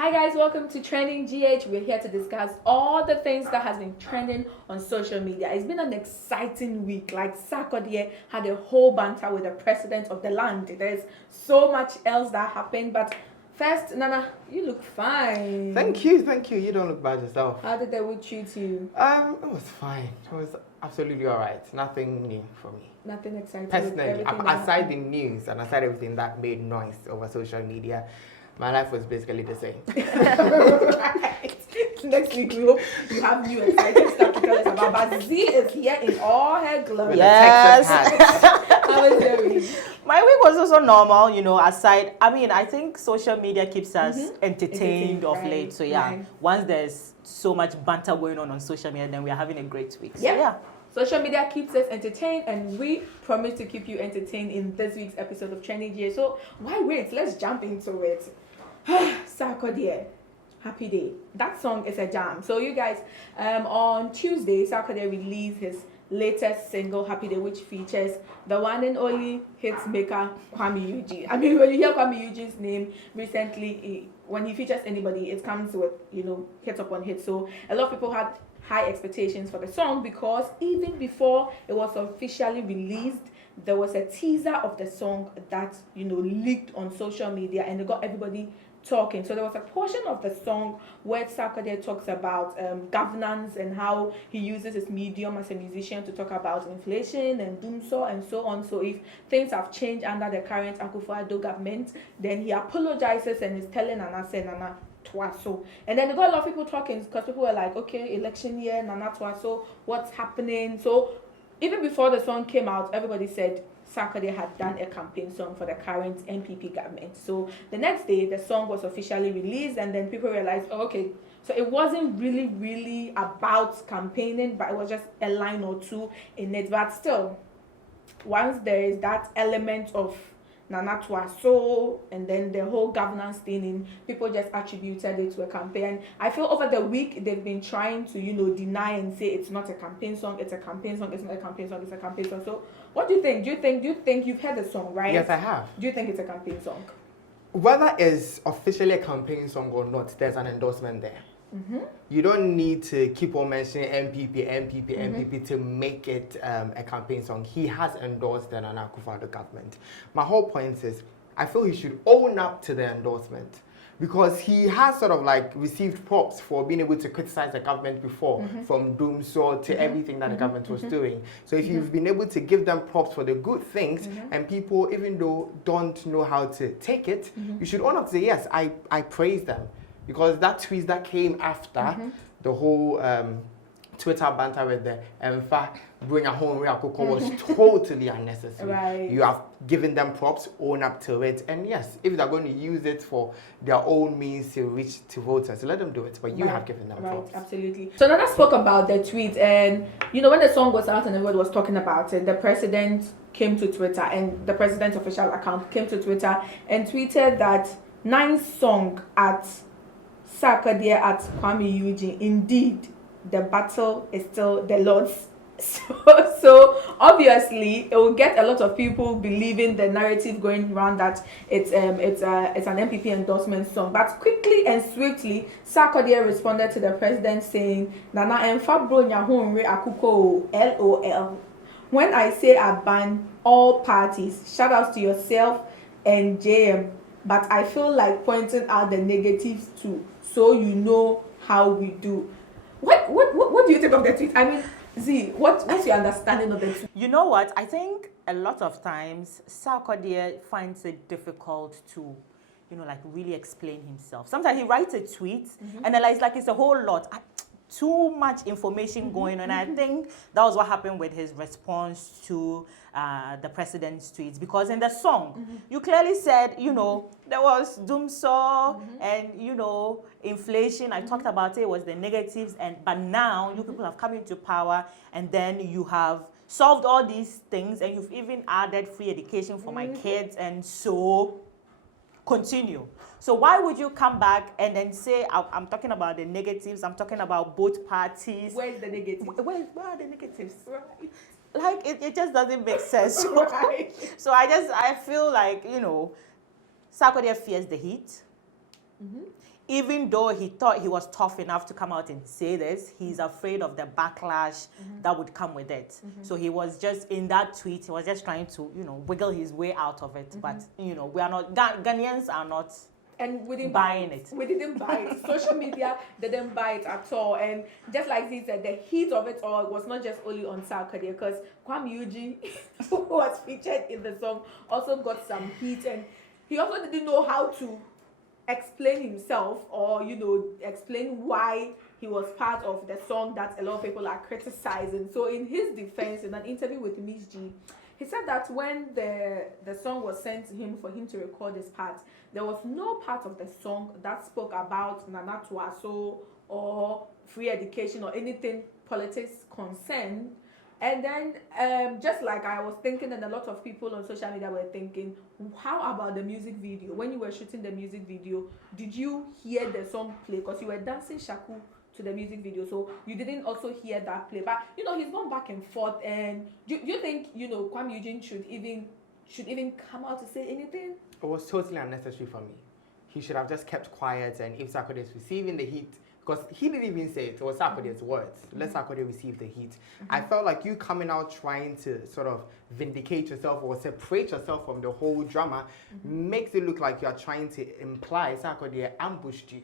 Hi guys, welcome to Trending GH. We're here to discuss all the things that has been trending on social media. It's been an exciting week. Like Sarkodie had a whole banter with the president of the land. There's so much else that happened, but first, Nana, you look fine. Thank you. You don't look bad yourself. How did they would treat you? It was fine. It was absolutely alright. Nothing new for me. Nothing exciting. Personally, aside the news and aside everything that made noise over social media, my life was basically the same. Right. Next week, we hope you have new exciting stuff to tell us about. But Z is here in all her glory. Yes. How was your week? My week was also normal, aside. I think social media keeps us entertained of right, late. So, yeah, right. Once there's so much banter going on social media, then we are having a great week. So, yeah. Social media keeps us entertained, and we promise to keep you entertained in this week's episode of Trending GA. So, why wait? Let's jump into it. Sarkodie, Happy Day. That song is a jam. So you guys, on Tuesday, Sarkodie released his latest single, Happy Day, which features the one and only hits maker Kwame Eugene. I mean, when you hear Kwame Eugene's name recently, when he features anybody, it comes with, hit upon hit. So a lot of people had high expectations for the song because even before it was officially released, there was a teaser of the song that leaked on social media, and it got everybody talking. So there was a portion of the song where Sarkodie talks about governance and how he uses his medium as a musician to talk about inflation and doomsaw and so on. So if things have changed under the current Akufo-Addo government, then he apologizes and is telling Nana, say Nana Twaso. And then they got a lot of people talking because people were like, okay, election year, Nana Twaso, what's happening? So even before the song came out, everybody said Sarkodie had done a campaign song for the current NPP government. So the next day, the song was officially released, and then people realized, oh, okay, so it wasn't really about campaigning, but it was just a line or two in it. But still, once there is that element of Nana Twaso and then the whole governance thing in, people just attributed it to a campaign. I feel over the week they've been trying to deny and say it's not a campaign song, it's a campaign song, it's not a campaign song, it's a campaign song. So what do you think? Do you think you've heard the song, right? Yes, I have. Do you think it's a campaign song? Whether it's officially a campaign song or not, there's an endorsement there. You don't need to keep on mentioning MPP to make it a campaign song. He has endorsed the Nana Akufo-Addo government. My whole point is, I feel he should own up to the endorsement because he has sort of like received props for being able to criticize the government before, from doomsaw to everything that the government was doing. So if you've been able to give them props for the good things, and people, even though don't know how to take it, you should own up to say, yes, I praise them. Because that tweet that came after the whole Twitter banter with the bring a home was totally unnecessary. Right. You have given them props, own up to it, and yes, if they're going to use it for their own means to reach to voters, let them do it. But you have given them props. Absolutely. So Nana spoke about the tweet, and when the song was out and everybody was talking about it, the president came to Twitter, and the president's official account came to Twitter and tweeted that nice song at Sarkodie at Kwame Eugene. Indeed, the battle is still the Lord's. So obviously, it will get a lot of people believing the narrative going around that it's an NPP endorsement song. But quickly and swiftly, Sarkodie responded to the president saying, "Nana emfa bro nyahonre akuko LOL. When I say I ban all parties, shout outs to yourself and JM. But I feel like pointing out the negatives too, so you know how we do." What do you think of the tweet? I mean, Z, what's your understanding of the tweet? You know what? I think a lot of times Sarkodie finds it difficult to, really explain himself. Sometimes he writes a tweet and then it's like it's a whole lot. Too much information going on. I think that was what happened with his response to the president's tweets, because in the song you clearly said there was doomsaw and inflation. I talked about it was the negatives, but now you people have come into power and then you have solved all these things and you've even added free education for my kids, and so continue. So why would you come back and then say, I'm talking about the negatives, I'm talking about both parties? Where's the negatives? Where are the negatives? Right. Like, it just doesn't make sense. Right. So I feel like, Sarkodie fears the heat. even though he thought he was tough enough to come out and say this, he's afraid of the backlash that would come with it. So he was just, in that tweet, he was just trying to, wiggle his way out of it. But, we are not, Ghanaians are not and we didn't buying it. We didn't buy it. Social media didn't buy it at all. And just like he said, the heat of it all was not just only on South Korea, because Kwame Eugene, who was featured in the song, also got some heat, and he also didn't know how to explain himself, or explain why he was part of the song that a lot of people are criticizing. So in his defense, in an interview with Miss G, he said that when the song was sent to him for him to record his part, there was no part of the song that spoke about Nana Tuaso or free education or anything politics concerned. And then, just like I was thinking, and a lot of people on social media were thinking, how about the music video? When you were shooting the music video, did you hear the song play? Because you were dancing shaku to the music video, so you didn't also hear that play. But he's gone back and forth. And do you think Kwame Eugene should even come out to say anything? It was totally unnecessary for me. He should have just kept quiet, and if Sarkodie is receiving the heat, because he didn't even say it was Sarkodie's words. Let Sarkodie receive the heat. I felt like you coming out trying to sort of vindicate yourself or separate yourself from the whole drama makes it look like you are trying to imply Sarkodie ambushed you.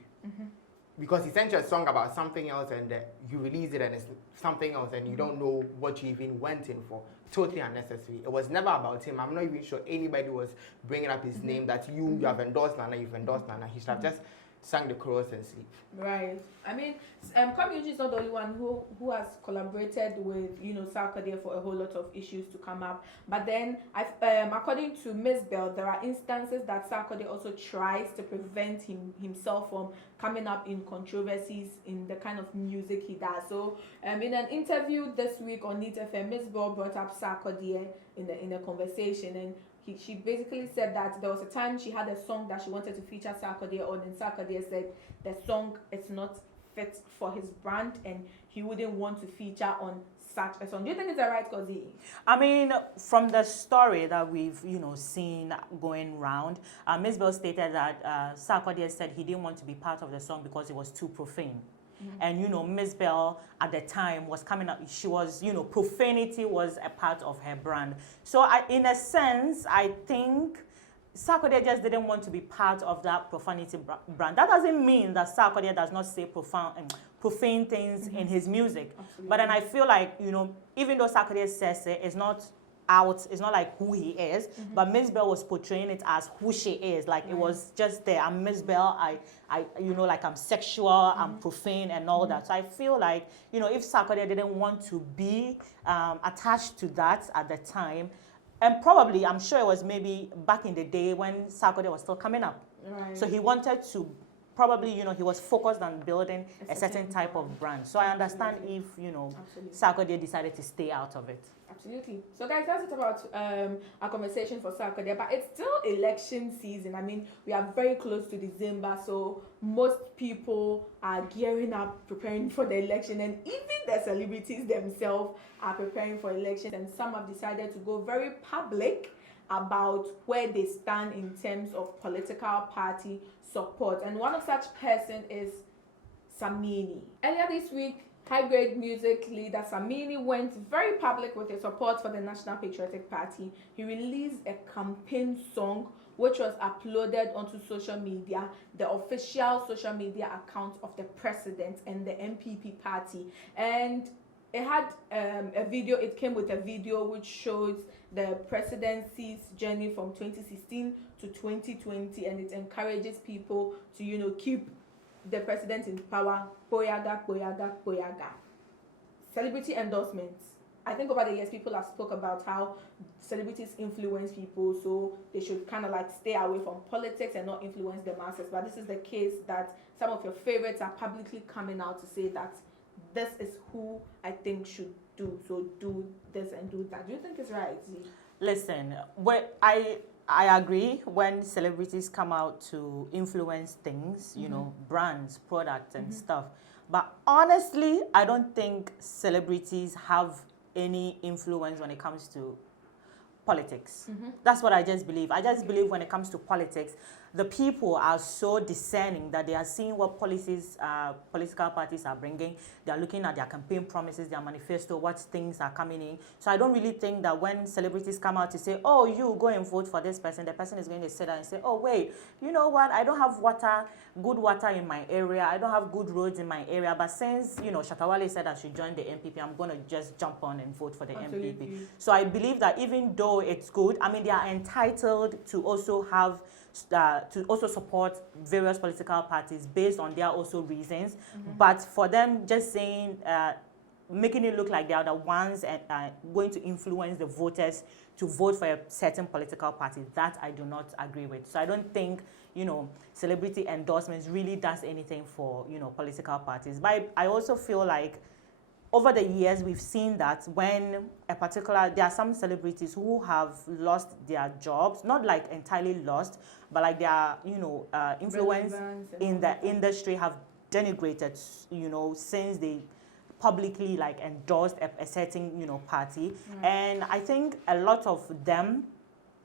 Because he sent you a song about something else, and you release it and it's something else, and you don't know what you even went in for. Totally unnecessary. It was never about him. I'm not even sure anybody was bringing up his name, that you have endorsed Nana, you've endorsed Nana. He should have just sang the chorus and sleep. Right. I mean, Kwame Eugene is not the only one who has collaborated with Sarkodie for a whole lot of issues to come up. But then, according to Miss Bell, there are instances that Sarkodie also tries to prevent himself from coming up in controversies in the kind of music he does. So, in an interview this week on Neat FM, Miss Bell brought up Sarkodie in a conversation, and she basically said that there was a time she had a song that she wanted to feature Sarkodie on, and Sarkodie said the song is not fit for his brand and he wouldn't want to feature on such a song. Do you think it's the right cause? I mean, from the story that we've seen going round, Ms. Bell stated that Sarkodie said he didn't want to be part of the song because it was too profane. And Ms. Bell at the time was coming up, she was, profanity was a part of her brand. So in a sense, I think Sarkodie just didn't want to be part of that profanity brand. That doesn't mean that Sarkodie does not say profane things in his music. Absolutely. But then I feel like, even though Sarkodie says it, it's not out, it's not like who he is, but Miss Bell was portraying it as who she is. Like it was just there. I'm Miss Bell, I like I'm sexual, I'm profane and all that. So I feel like, if Sarkodie didn't want to be attached to that at the time, and probably, I'm sure it was maybe back in the day when Sarkodie was still coming up. Right. So he wanted to probably, he was focused on building a certain type of brand. So I understand if, Sarkodie decided to stay out of it. Absolutely. So guys, that's it about our conversation for Sarkodie, but it's still election season. I mean, we are very close to December, so most people are gearing up, preparing for the election, and even the celebrities themselves are preparing for elections, and some have decided to go very public about where they stand in terms of political party support. And one of such person is Samini. Earlier this week, high-grade music leader Samini went very public with his support for the National Patriotic Party. He released a campaign song which was uploaded onto social media, the official social media account of the president and the MPP party. And it had a video, it came with a video which shows the presidency's journey from 2016 to 2020, and it encourages people to, keep the president in power. Poyaga, poyaga, poyaga. Celebrity endorsements. I think over the years people have spoke about how celebrities influence people, so they should kind of like stay away from politics and not influence the masses. But this is the case that some of your favorites are publicly coming out to say that this is who I think should do. So do this and do that. Do you think it's right, Z? Listen, I agree when celebrities come out to influence things, brands, products and stuff. But honestly, I don't think celebrities have any influence when it comes to politics. That's what I just believe. I just believe when it comes to politics the people are so discerning that they are seeing what policies political parties are bringing. They are looking at their campaign promises, their manifesto, what things are coming in. So I don't really think that when celebrities come out to say, oh, you go and vote for this person, the person is going to sit down and say, oh, wait, you know what? I don't have good water in my area. I don't have good roads in my area. But since, Shatawale said I should join the MPP, I'm going to just jump on and vote for the MPP. So I believe that even though it's good, I mean, they are entitled to also have to also support various political parties based on their also reasons. But for them just saying, making it look like they are the ones going to influence the voters to vote for a certain political party, that I do not agree with. So I don't think, celebrity endorsements really does anything for, political parties. But I also feel like over the years, we've seen that when there are some celebrities who have lost their jobs, not like entirely lost, but like their, influence in the industry have denigrated, since they publicly like endorsed a certain, party. And I think a lot of them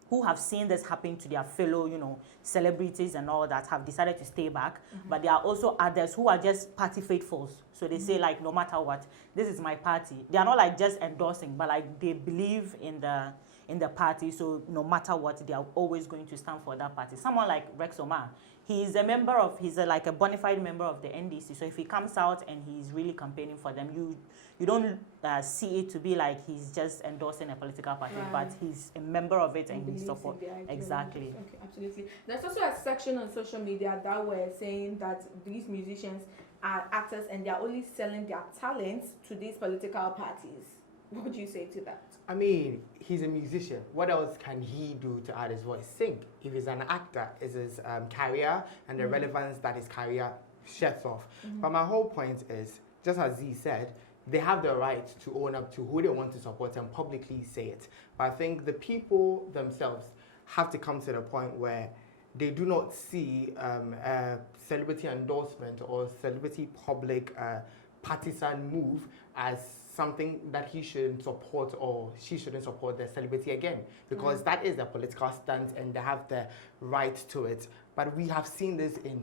who have seen this happen to their fellow, celebrities and all that have decided to stay back. But there are also others who are just party faithfuls. So they say like, no matter what, this is my party. They are not like just endorsing, but like they believe in the party. So no matter what, they are always going to stand for that party. Someone like Rex Omar, he's like a bona fide member of the NDC. So if he comes out and he's really campaigning for them, you don't see it to be like he's just endorsing a political party, but he's a member of it and he supports. Exactly. Okay, absolutely. There's also a section on social media that were saying that these musicians are actors and they're only selling their talents to these political parties. What would you say to that? I mean, he's a musician. What else can he do to add his voice? Sing. If he's an actor, it's his career and the relevance that his career sheds off. But my whole point is, just as Z said, they have the right to own up to who they want to support and publicly say it. But I think the people themselves have to come to the point where they do not see a celebrity endorsement or celebrity public partisan move as something that he shouldn't support or she shouldn't support the celebrity again, because that is a political stance and they have the right to it. But we have seen this in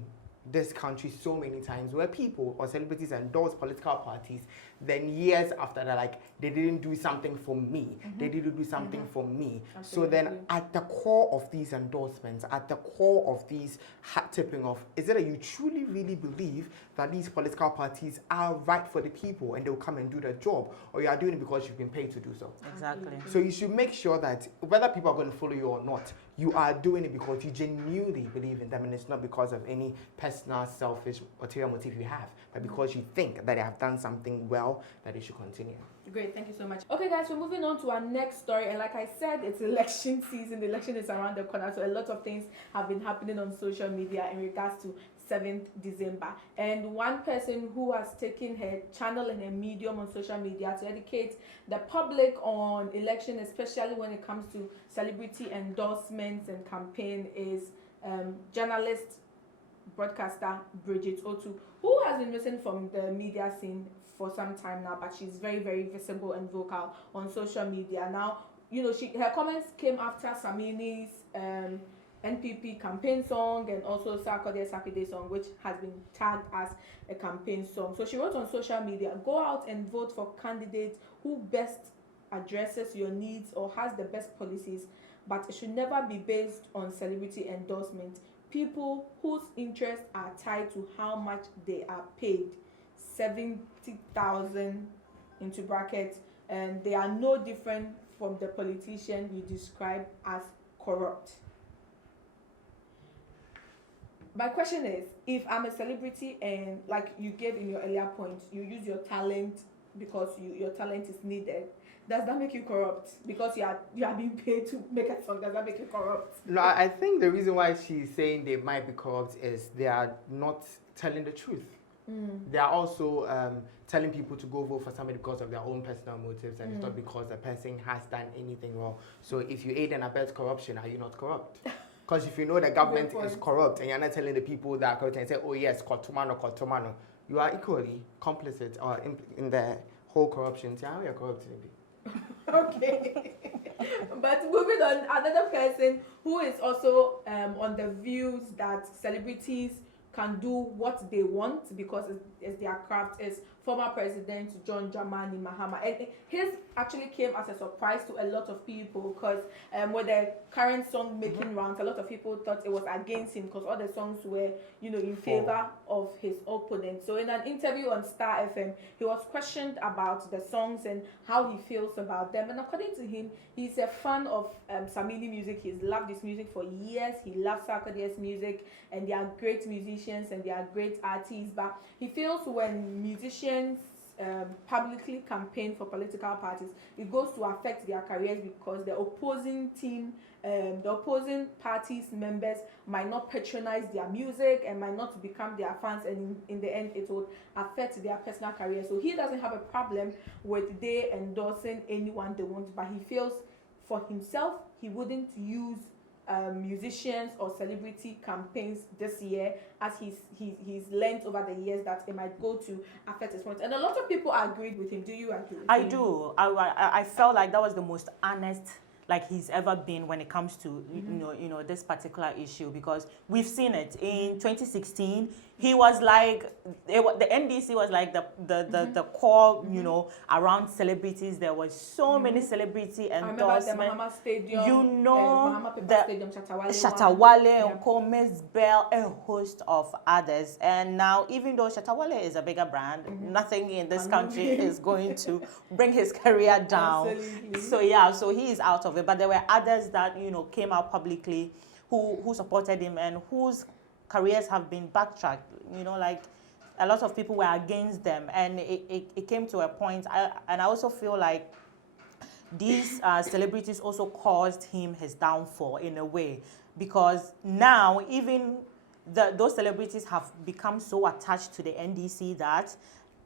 this country so many times where people or celebrities endorse political parties, then years after they're like, they didn't do something for me, they didn't do something for me. Absolutely. So then at the core of these endorsements, at the core of these hat tipping off, is it that you truly really believe that these political parties are right for the people and they'll come and do their job, or you are doing it because you've been paid to do so? Exactly. So you should make sure that whether people are going to follow you or not, you are doing it because you genuinely believe in them, and it's not because of any personal, selfish, ulterior motive you have, but because you think that they have done something well, that they should continue. Great, thank you so much. Okay, guys, we're moving on to our next story, and like I said, it's election season. The election is around the corner, so a lot of things have been happening on social media in regards to 7th December. And one person who has taken her channel and her medium on social media to educate the public on election, especially when it comes to celebrity endorsements and campaign, is journalist, broadcaster Bridget Otu, who has been missing from the media scene for some time now, but she's very, very visible and vocal on social media. Now, her comments came after Samini's NPP campaign song and also Sarkodie Sakide song, which has been tagged as a campaign song. So she wrote on social media, go out and vote for candidates who best addresses your needs or has the best policies, but it should never be based on celebrity endorsement. People whose interests are tied to how much they are paid, 70,000 into brackets, and they are no different from the politician you describe as corrupt. My question is, if I'm a celebrity and like you gave in your earlier point, you use your talent because your talent is needed, does that make you corrupt? Because you are being paid to make a song, does that make you corrupt? No, I think the reason why she's saying they might be corrupt is they are not telling the truth. They are also telling people to go vote for somebody because of their own personal motives, and it's not because the person has done anything wrong. So if you aid and abet corruption, are you not corrupt? Because if you know the government is corrupt and you're not telling the people that are corrupt and say, oh yes, Kotumano, you are equally complicit or in the whole corruption. So how are you corrupt? Okay. But moving on, another person who is also on the views that celebrities can do what they want because it's their craft is former President John Dramani Mahama. And his actually came as a surprise to a lot of people because with the current song making rounds, a lot of people thought it was against him because all the songs were, in favor of his opponent. So in an interview on Star FM, he was questioned about the songs and how he feels about them. And according to him, he's a fan of Samini music. He's loved his music for years. He loves Sarkodie's music, and they are great musicians and they are great artists. But he feels when musicians publicly campaign for political parties, it goes to affect their careers because the opposing team, the opposing party's members might not patronize their music and might not become their fans, and in the end it would affect their personal career. So he doesn't have a problem with they endorsing anyone they want, but he feels for himself he wouldn't use musicians or celebrity campaigns this year, as he's learned over the years that it might go to affect his points. And a lot of people agreed with him. Do you agree with him? I do. I felt like that was the most honest like he's ever been when it comes to this particular issue, because we've seen it in 2016. He was like the NDC was like the core around celebrities. There was so many celebrity endorsements. I remember the Mahama Stadium, Mahama the Stadium, Shatawale, Gomez Bell, a host of others. And now, even though Shatawale is a bigger brand, nothing in this country is going to bring his career down. Absolutely. So he is out of it. But there were others that came out publicly who supported him and whose careers have been backtracked. Like a lot of people were against them, and it came to a point. I also feel like these celebrities also caused him his downfall in a way, because now even those celebrities have become so attached to the NDC that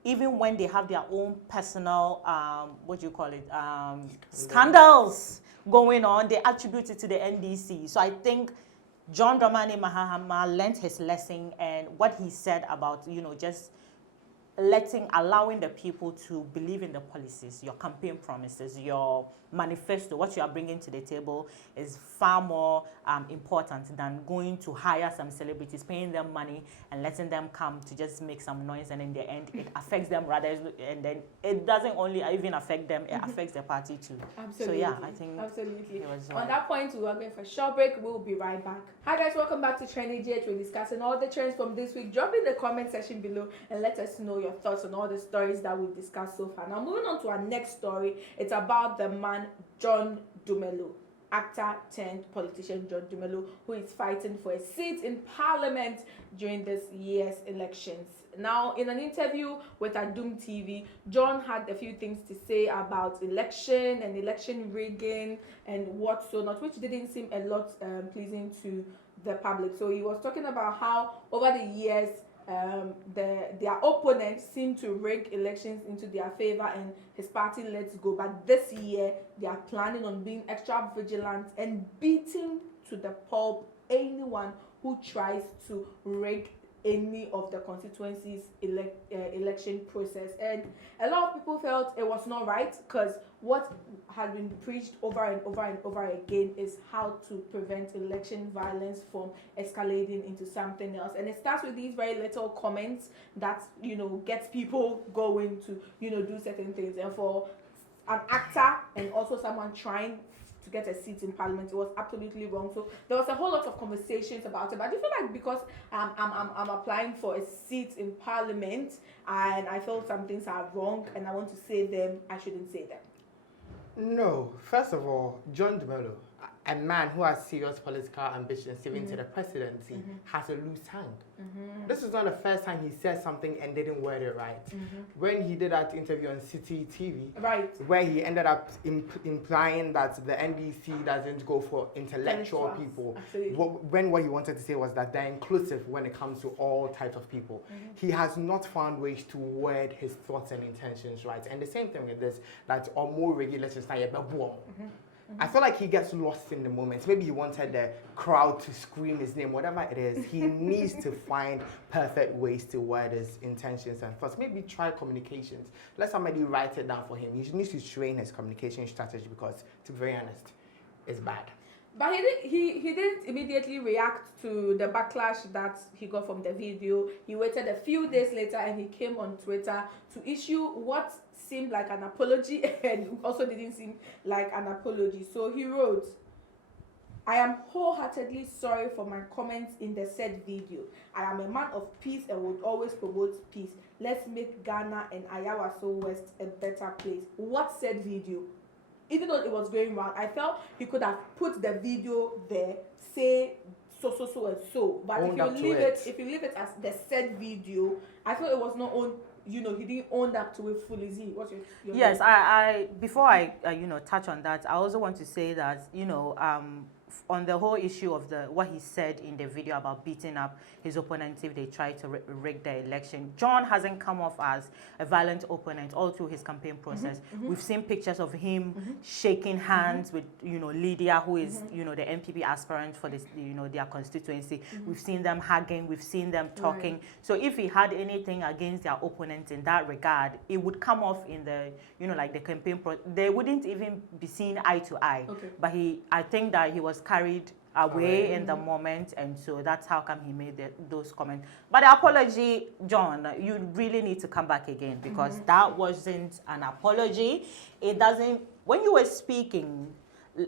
even when they have their own personal, scandals going on, they attribute it to the NDC. So I think John Dramani Mahama learned his lesson, and what he said about, just allowing the people to believe in the policies, your campaign promises, your manifesto, what you are bringing to the table is far more important than going to hire some celebrities, paying them money and letting them come to just make some noise, and in the end it affects them rather, and then it doesn't only even affect them, it affects the party too. Absolutely. So yeah, I think absolutely. On that point, we are going for a short break. We'll be right back. Hi guys, welcome back to Trendy Jet. We're discussing all the trends from this week. Drop in the comment section below and let us know your thoughts on all the stories that we've discussed so far. Now moving on to our next story, it's about the man John Dumelo, actor turned politician John Dumelo, who is fighting for a seat in parliament during this year's elections. Now, in an interview with Ameyaw TV, John had a few things to say about election and election rigging and what so not, which didn't seem a lot pleasing to the public. So he was talking about how over the years their opponents seem to rig elections into their favor and his party lets go, but this year they are planning on being extra vigilant and beating to the pulp anyone who tries to rig any of the constituency's election process. And a lot of people felt it was not right, because what had been preached over and over and over again is how to prevent election violence from escalating into something else. And it starts with these very little comments that gets people going to do certain things. And for an actor and also someone trying to get a seat in parliament, it was absolutely wrong. So there was a whole lot of conversations about it. But I do feel like because I'm applying for a seat in parliament and I feel some things are wrong and I want to say them, I shouldn't say them. No, first of all, John Dumelo, a man who has serious political ambitions even to the presidency, has a loose tongue. This is not the first time he said something and didn't word it right. When he did that interview on City TV, where he ended up implying that the NDC doesn't go for intellectual people, when what he wanted to say was that they're inclusive when it comes to all types of people. He has not found ways to word his thoughts and intentions right. And the same thing with this, that more regulations I feel like he gets lost in the moment. Maybe he wanted the crowd to scream his name, whatever it is. He needs to find perfect ways to word his intentions and thoughts. Maybe try communications. Let somebody write it down for him. He needs to train his communication strategy because, to be very honest, it's bad. But he didn't immediately react to the backlash that he got from the video. He waited a few days later and he came on Twitter to issue what seemed like an apology and also didn't seem like an apology. So he wrote, "I am wholeheartedly sorry for my comments in the said video. I am a man of peace and would always promote peace. Let's make Ghana and Ameyaw West a better place." What said video? Even though it was going wrong, I felt he could have put the video there, say so and so. But if you leave it as the said video, I thought it was not on. He didn't own up to it fully. Is he? What's your Yes, I before I touch on that, I also want to say that on the whole issue of what he said in the video about beating up his opponents if they try to rig the election, John hasn't come off as a violent opponent all through his campaign process. We've seen pictures of him shaking hands with Lydia, who is the MPP aspirant for this their constituency. We've seen them hugging, we've seen them talking. Right. So if he had anything against their opponents in that regard, it would come off in the like the campaign they wouldn't even be seen eye to eye. Okay. But I think that he was carried away in the moment, and so that's how come he made those comments. But the apology, John, you really need to come back again, because that wasn't an apology. It doesn't, when you were speaking,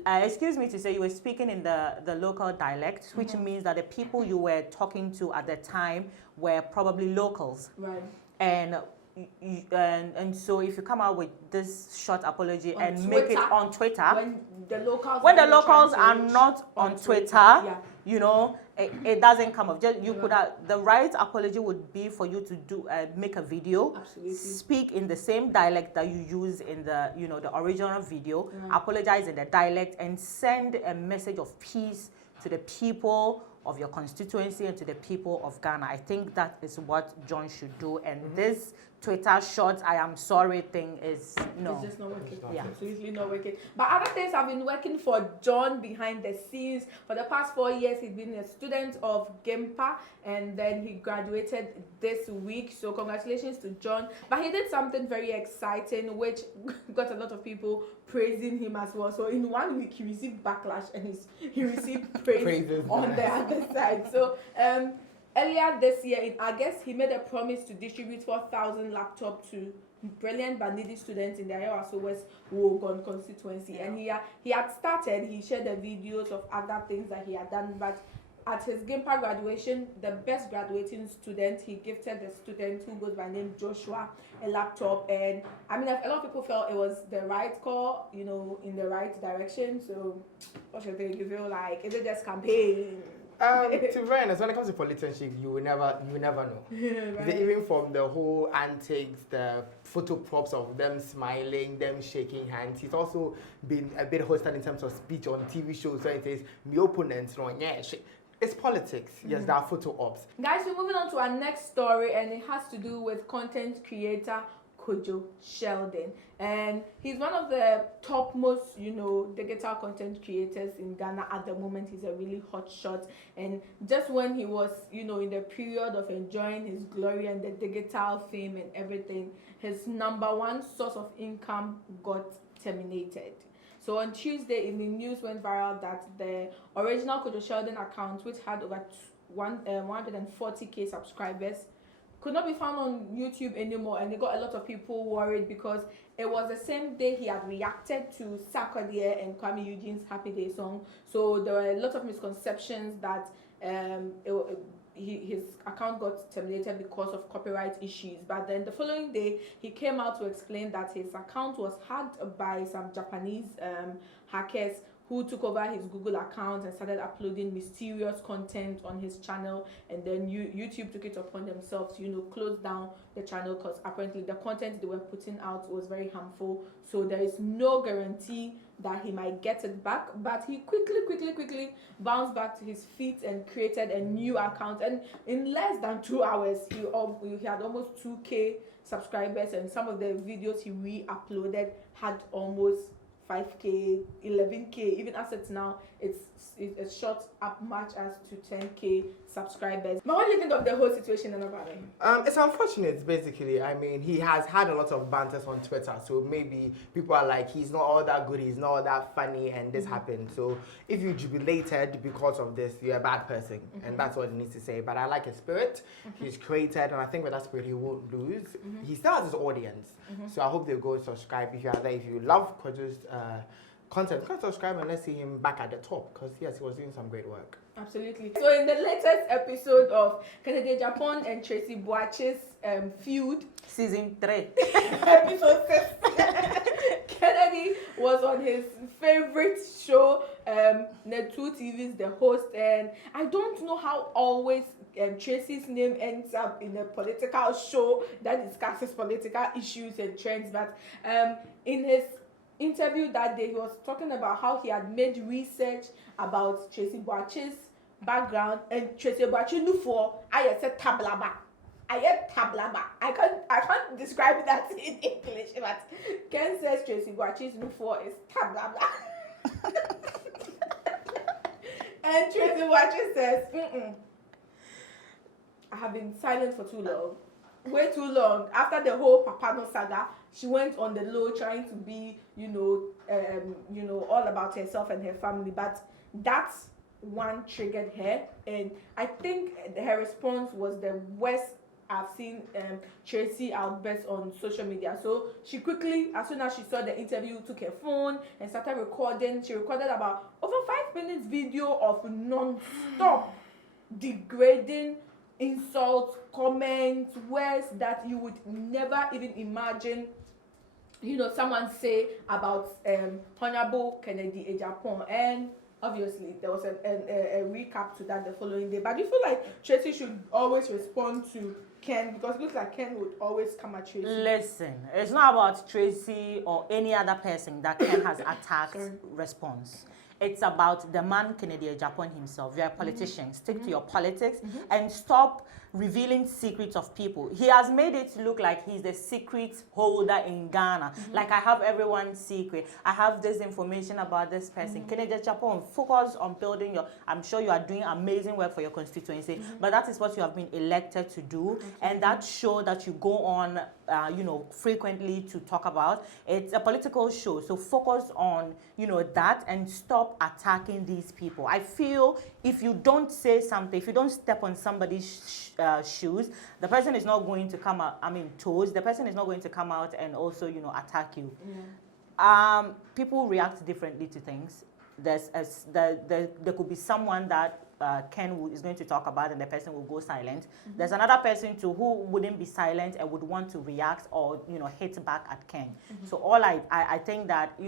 excuse me to say, you were speaking in the local dialect, which means that the people you were talking to at the time were probably locals. Right. And so if you come out with this short apology and Twitter, make it on Twitter, when the locals are not on Twitter, it doesn't come off. Just could have, the right apology would be for you to do make a video, speak in the same dialect that you use in the the original video, apologize in the dialect, and send a message of peace to the people of your constituency and to the people of Ghana. I think that is what John should do. And this Twitter short "I am sorry" thing is it's just not working. Absolutely not working. But other things have been working for John behind the scenes. For the past 4 years, he's been a student of GIMPA, and then he graduated this week. So congratulations to John. But he did something very exciting, which got a lot of people praising him as well. So in 1 week, he received backlash and he received praise on the other side. So earlier this year, in August, he made a promise to distribute 4,000 laptops to brilliant but needy students in the Ameyaw West Wogon constituency. And he had started, he shared the videos of other things that he had done, but at his GIMPA graduation, the best graduating student, he gifted the student who goes by name Joshua a laptop. And I mean, a lot of people felt it was the right call, in the right direction. So what should you feel like? Is it just campaign? To be honest, when it comes to politicians, you will never know. Right. Even from the whole antics, the photo props of them smiling, them shaking hands. He's also been a bit hostile in terms of speech on TV shows where it says, "My opponents, no, yeah, it's politics." Yes, there are photo ops. Guys, we're moving on to our next story, and it has to do with content creator Kojo Sheldon. And he's one of the topmost, digital content creators in Ghana at the moment. He's a really hot shot. And just when he was, in the period of enjoying his glory and the digital fame and everything, his #1 source of income got terminated. So on Tuesday, in the news went viral that the original Kojo Sheldon account, which had over 140k subscribers, could not be found on YouTube anymore, and it got a lot of people worried because it was the same day he had reacted to Sarkodie and Kwame Eugene's Happy Day song. So there were a lot of misconceptions that his account got terminated because of copyright issues. But then the following day, he came out to explain that his account was hacked by some Japanese hackers who took over his Google account and started uploading mysterious content on his channel, and then YouTube took it upon themselves to close down the channel because apparently the content they were putting out was very harmful. So there is no guarantee that he might get it back, but he quickly bounced back to his feet and created a new account, and in less than 2 hours he had almost 2k subscribers, and some of the videos he re-uploaded had almost 5K, 11K, even as it's now, it's shot up much as to 10K subscribers. But what do you think of the whole situation and about it? It's unfortunate, basically. I mean, he has had a lot of banters on Twitter, so maybe people are like, he's not all that good, he's not all that funny, and this happened. So if you jubilated because of this, you're a bad person, and that's what he needs to say. But I like his spirit. He's created, and I think with that spirit, he won't lose. He still has his audience, so I hope they go and subscribe. If you are there, if you love Kojo's content, come subscribe and let's see him back at the top, because yes, he was doing some great work. Absolutely. So in the latest episode of Kennedy Japan and Tracy Boache's feud, Season 3. episode 6, Kennedy was on his favorite show, Net2 TV's The Host, and I don't know how always Tracy's name ends up in a political show that discusses political issues and trends, but in his interview that day, he was talking about how he had made research about Tracy Boache's background, and Tracy Boache knew for I said tablaba. I can't describe that in English, but Ken says Tracy Boache's knew for is tablaba. And Tracy Boache says, I have been silent for too long. Way too long. After the whole Papano saga, she went on the low trying to be, all about herself and her family. But that one triggered her, and I think her response was the worst I've seen Tracy outburst on social media. So she quickly, as soon as she saw the interview, took her phone and started recording. She recorded about over 5 minutes video of non-stop degrading insults, comments, words that you would never even imagine, someone say about Honorable Kennedy Ejapon. And obviously there was a recap to that the following day. But you feel like Tracy should always respond to Ken, because it looks like Ken would always come at Tracy. Listen, it's not about Tracy or any other person that Ken has attacked response. It's about the man Kennedy Ejapon himself. You're a politician. Stick to your politics and stop revealing secrets of people. He has made it look like he's the secret holder in Ghana. Like, I have everyone's secret. I have this information about this person. Kennedy Ejapon, focus on building your... I'm sure you are doing amazing work for your constituency, but that is what you have been elected to do. And that show that you go on, frequently to talk about, it's a political show. So focus on, that, and stop attacking these people. I feel if you don't say something, if you don't step on somebody's shoes, the person is not going to come out, toes, the person is not going to come out and also, attack you. People react differently to things. There could be someone that Ken is going to talk about and the person will go silent. There's another person too who wouldn't be silent and would want to react or, hit back at Ken. So I think that,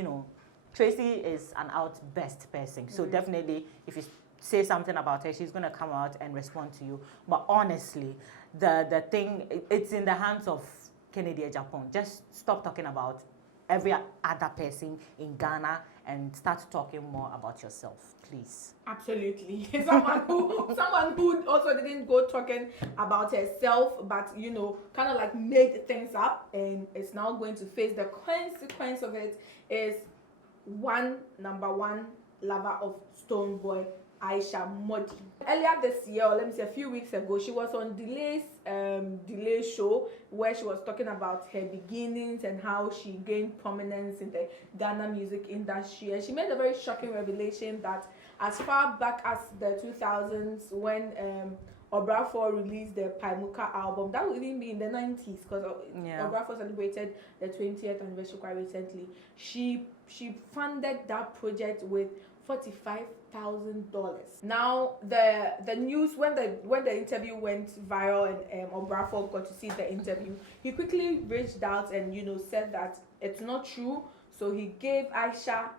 Tracy is an best person. So definitely, if you say something about her, she's going to come out and respond to you. But honestly, the thing, it's in the hands of Kennedy Ejapon. Just stop talking about every other person in Ghana and start talking more about yourself, please. Absolutely. someone who also didn't go talking about herself, but kind of like made things up and is now going to face the consequence of it, is number one lover of Stonebwoy, Aisha Modi. Earlier this year, or let me say a few weeks ago, she was on Delay show where she was talking about her beginnings and how she gained prominence in the Ghana music industry. And she made a very shocking revelation that as far back as the 2000s, when Obrafour released the Paimuka album, that would even be in the 90s, because Obrafour celebrated the 20th anniversary quite recently. She funded that project with $45,000. Now the news, when the interview went viral and Obrafour got to see the interview, he quickly reached out and said that it's not true. So he gave Aisha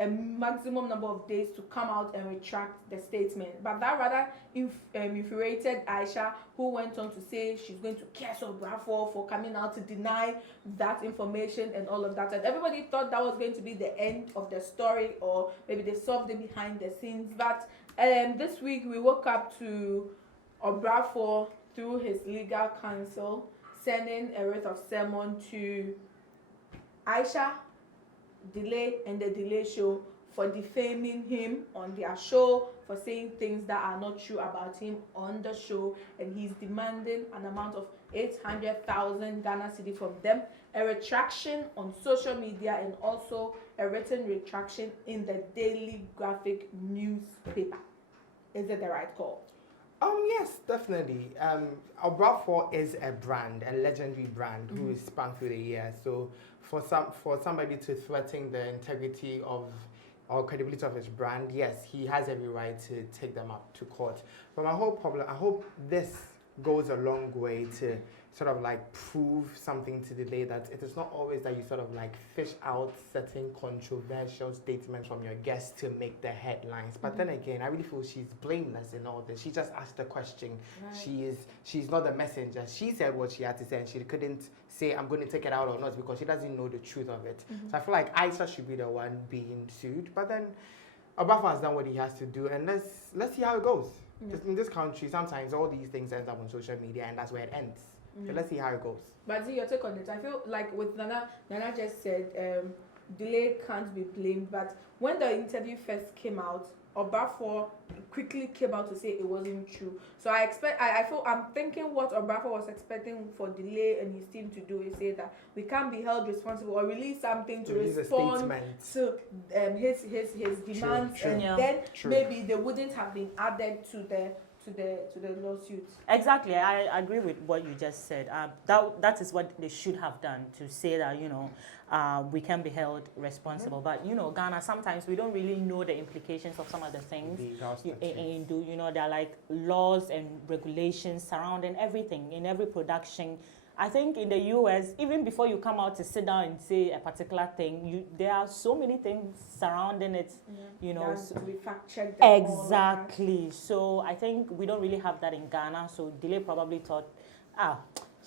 a maximum number of days to come out and retract the statement. But that rather infuriated Aisha, who went on to say she's going to curse Obrafour for coming out to deny that information and all of that. And everybody thought that was going to be the end of the story, or maybe they solved it behind the scenes. But this week we woke up to Obrafour, through his legal counsel, sending a writ of sermon to Aisha, Delay and the Delay Show for defaming him on their show, for saying things that are not true about him on the show, and he's demanding an amount of 800,000 Ghana cedi from them, a retraction on social media, and also a written retraction in the Daily Graphic newspaper. Is it the right call? Yes, definitely. Obrafour is a brand, a legendary brand who is spun through the years. So for somebody to threaten the integrity of or credibility of his brand, yes, he has every right to take them up to court. But my whole problem, I hope this goes a long way to sort of like prove something to Delay, that it is not always that you sort of like fish out certain controversial statements from your guests to make the headlines. But then again, I really feel she's blameless in all this. She just asked the question. Right. She's not the messenger. She said what she had to say, and she couldn't say I'm going to take it out or not because she doesn't know the truth of it. So I feel like Aisha should be the one being sued. But then Obrafour has done what he has to do, and let's see how it goes. Just in this country, sometimes all these things end up on social media, and that's where it ends. So let's see how it goes. But see your take on it. I feel like with Nana just said, Delay can't be blamed. But when the interview first came out, Obrafour quickly came out to say it wasn't true. So I'm thinking what Obrafour was expecting for Delay and his team to do is say that we can't be held responsible or release something to respond to his demands, and then maybe they wouldn't have been added to the lawsuit. Exactly, I agree with what you just said. That is what they should have done, to say that we can be held responsible. But Ghana, sometimes we don't really know the implications of some of the things. There are like laws and regulations surrounding everything in every production. I think in the US, even before you come out to sit down and say a particular thing, there are so many things surrounding it, So we fact check exactly. So I think we don't really have that in Ghana. So Delay probably thought,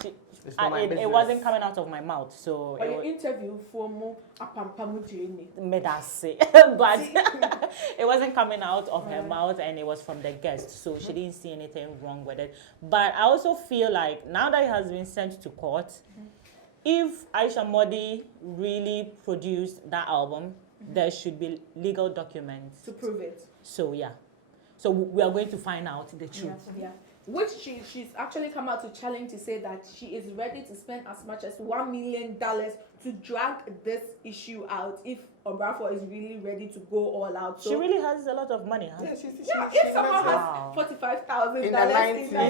it wasn't coming out of my mouth. So your interview for more medase, but it wasn't coming out of her mouth, and it was from the guest. So she didn't see anything wrong with it. But I also feel like now that it has been sent to court, if Aisha Modi really produced that album, there should be legal documents to prove it. So so we are going to find out the truth. Which she's actually come out to challenge, to say that she is ready to spend as much as $1 million to drag this issue out if Obrafour is really ready to go all out. So she really has a lot of money, huh? If someone has $45,000 in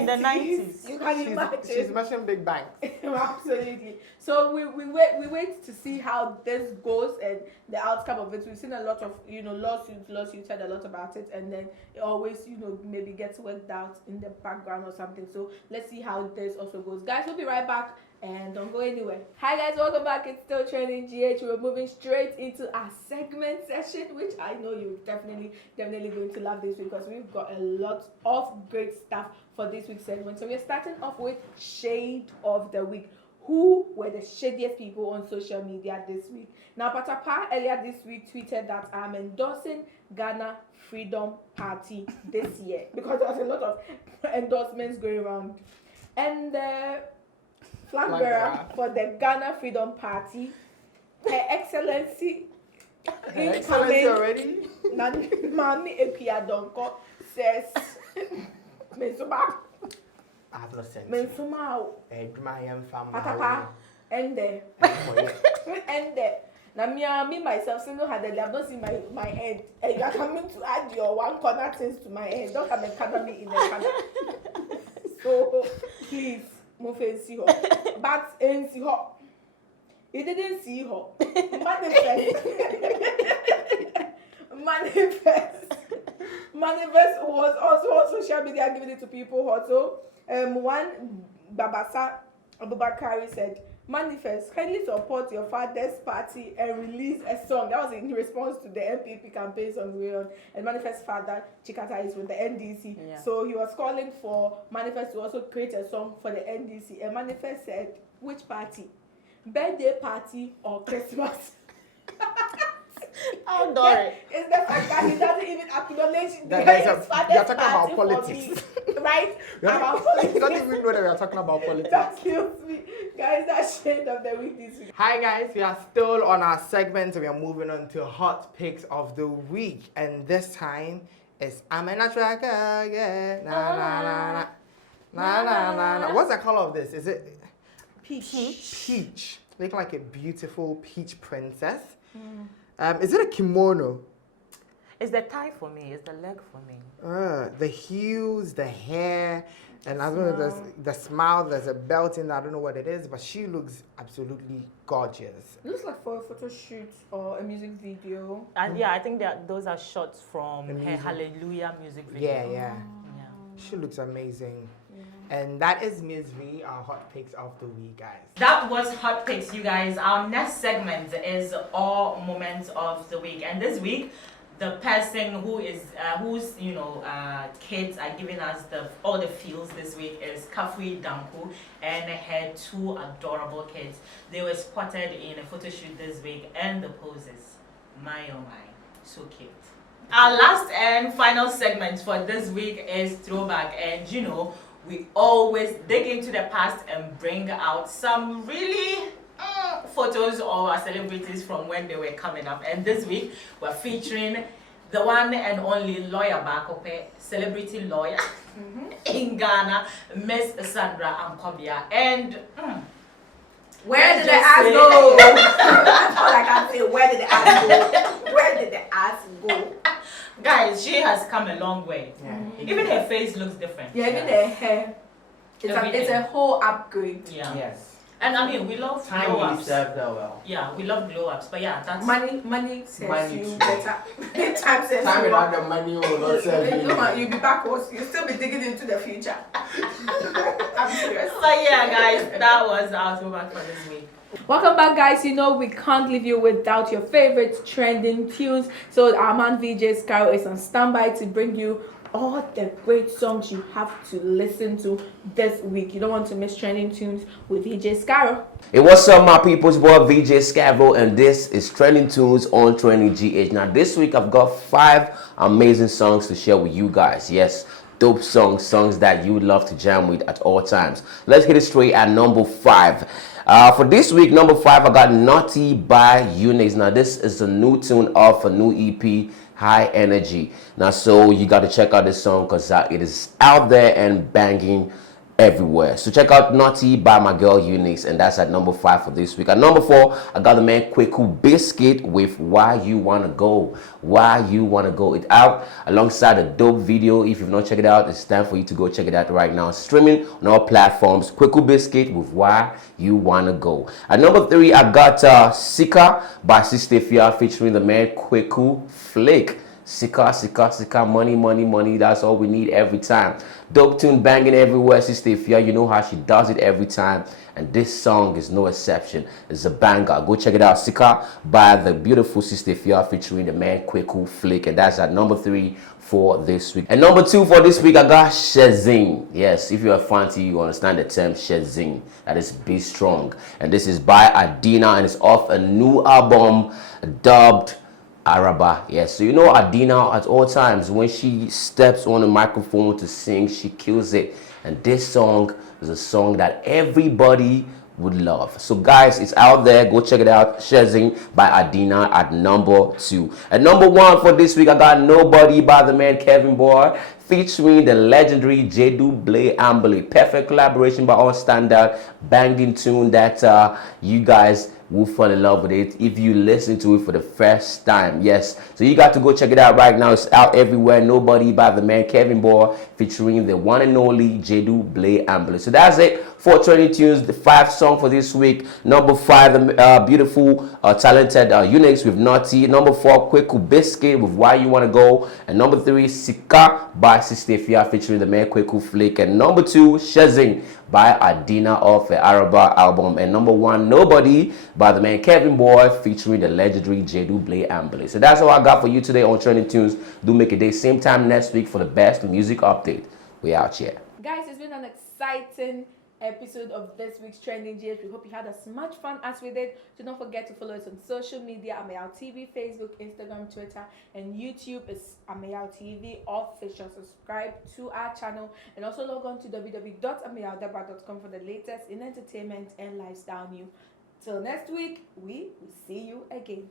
the 90s, you can imagine. She's mentioned big banks. Absolutely. So we wait to see how this goes and the outcome of it. We've seen a lot of lawsuits, heard a lot about it, and then it always maybe gets worked out in the background or something. So let's see how this also goes, guys. We'll be right back. And don't go anywhere. Hi guys, welcome back. It's still Trending GH. We're moving straight into our segment session, which I know you're definitely going to love this week, because we've got a lot of great stuff for this week's segment. So we're starting off with Shade of the Week. Who were the shadiest people on social media this week? Now, Patapa earlier this week tweeted that I'm endorsing Ghana Freedom Party this year, because there was a lot of endorsements going around. And flag bearer for the Ghana Freedom Party, Her Excellency already? Mami Epiadonko says, Mensuma. I have not sent Mensuma. Patapa. And there. Now me myself single-handedly, I've not seen my end. And you are coming to add your one corner things to my end. Don't come and cover me in the corner. So please. See her. But see her. You didn't see her. Manifest was also on social media giving it to people also. One Babasa Abubakari said, Manifest, kindly support your father's party and release a song. That was in response to the MPP campaign song we on. And Manifest's father, Chikata, is with the NDC. So he was calling for Manifest to also create a song for the NDC. And Manifest said, which party? Birthday party or Christmas? Outdoor it. It's the fact that he doesn't even acknowledge That his we are father's talking about party for politics. me, right? You About politics. don't even know that we are talking about politics. That kills me. Guys, that's shade of the week this week. Hi guys, we are still on our segment. We are moving on to hot picks of the week, and this time it's Ameyaw tracker, yeah, na na na na na na na. What's the color of this? Is it peach? Looking like a beautiful peach princess. Is it a kimono? It's the tie for me. It's the leg for me. The hues, the hair, and I don't know, there's the smile, there's a belt in there, I don't know what it is, but she looks absolutely gorgeous. Looks like for a photo shoot or a music video. And yeah, I think that those are shots from her Hallelujah music video. Yeah. She looks amazing. And that is Ms. V, our hot picks of the week, guys. That was Hot Picks, you guys. Our next segment is All Moments of the Week. And this week, the person whose kids are giving us all the feels this week is Kafui Danku and her two adorable kids. They were spotted in a photo shoot this week, and the poses, my oh my, so cute. Our last and final segment for this week is Throwback, and we always dig into the past and bring out some really photos of our celebrities from when they were coming up. And this week, we're featuring the one and only lawyer Bakope, celebrity lawyer in Ghana, Miss Sandra Ankobia. And where did the ass go? That's all I can say. Where did the ass go? Where did the ass go? Guys, she has come a long way. Even her face looks different. Yeah, even her hair. It's a whole upgrade. Yeah. Yes. And I mean, we love glow Time ups. served her well. Yeah, we love glow ups. But yeah, that's Money says Money you too. better. Time says Time you without the money will not serve you. You'll be backwards. You'll still be digging into the future. I'm serious. But yeah, guys, that was our throwback for this week. Welcome back, guys. We can't leave you without your favorite trending tunes. So our man VJ Scarrow is on standby to bring you all the great songs you have to listen to this week. You don't want to miss trending tunes with VJ Scarrow. Hey, what's up, my people's boy VJ Scarrow, and this is Trending Tunes on Trending GH. Now, this week I've got 5 amazing songs to share with you guys. Yes, dope songs that you would love to jam with at all times. Let's get it straight at number 5. For this week, number 5, I got Naughty by Unix. Now, this is a new tune off a new EP, High Energy. Now, so you got to check out this song because it is out there and banging everywhere. So check out Naughty by my girl Unix, and that's at number 5 for this week. At number 4, I got the man Kweku Biscuit with Why You Wanna Go. Why You Wanna Go. It's out alongside a dope video. If you've not checked it out, it's time for you to go check it out right now. Streaming on all platforms. Kweku Biscuit with Why You Wanna Go. At number 3, I got Sika by Sister Fia featuring the man Kweku Flake. Sika, money, that's all we need every time. Dope tune banging everywhere, Sister Fia, you know how she does it every time, and this song is no exception. It's a banger. Go check it out, Sika by the beautiful Sister Fia featuring the man Kweku Flake, and that's at number 3 for this week. And number 2 for this week, I got Shezing. Yes, if you're a fancy, you understand the term Shezing. That is Be Strong, and this is by Adina, and it's off a new album dubbed Araba. Yes, so you know Adina at all times, when she steps on the microphone to sing, she kills it. And this song is a song that everybody would love. So guys, it's out there. Go check it out. Shezing by Adina at number 2. And number 1 for this week, I got Nobody by the man Kevin Boy featuring the legendary Jedu Blay Ambly. Perfect collaboration by all standard. Banging tune that you guys will fall in love with it if you listen to it for the first time. Yes, so you got to go check it out right now. It's out everywhere. Nobody by the man Kevin Boy featuring the one and only Jedu Blay Ambly. So that's it for Trending Tunes, the 5 song for this week. Number 5, the beautiful talented Unix with Naughty. Number 4, Kweku Biscuit with Why You Wanna Go. And number 3, Sika by Sister Fia featuring the man Kweku Flake. And number 2, Shezing by Adina off the Araba album. And number 1, Nobody by the man Kevin Boy featuring the legendary Jedu Blay Ambly. So that's all I got for you today on Trending Tunes. Do make a day same time next week for the best music update. We out here. Guys, it's been an exciting episode of this week's Trending GH. We hope you had as much fun as we did. Do not forget to follow us on social media, Ameyaw TV, Facebook, Instagram, Twitter, and YouTube is Ameyaw TV official. Subscribe to our channel and also log on to www.ameyawdeba.com for the latest in entertainment and lifestyle news. Till next week, we will see you again.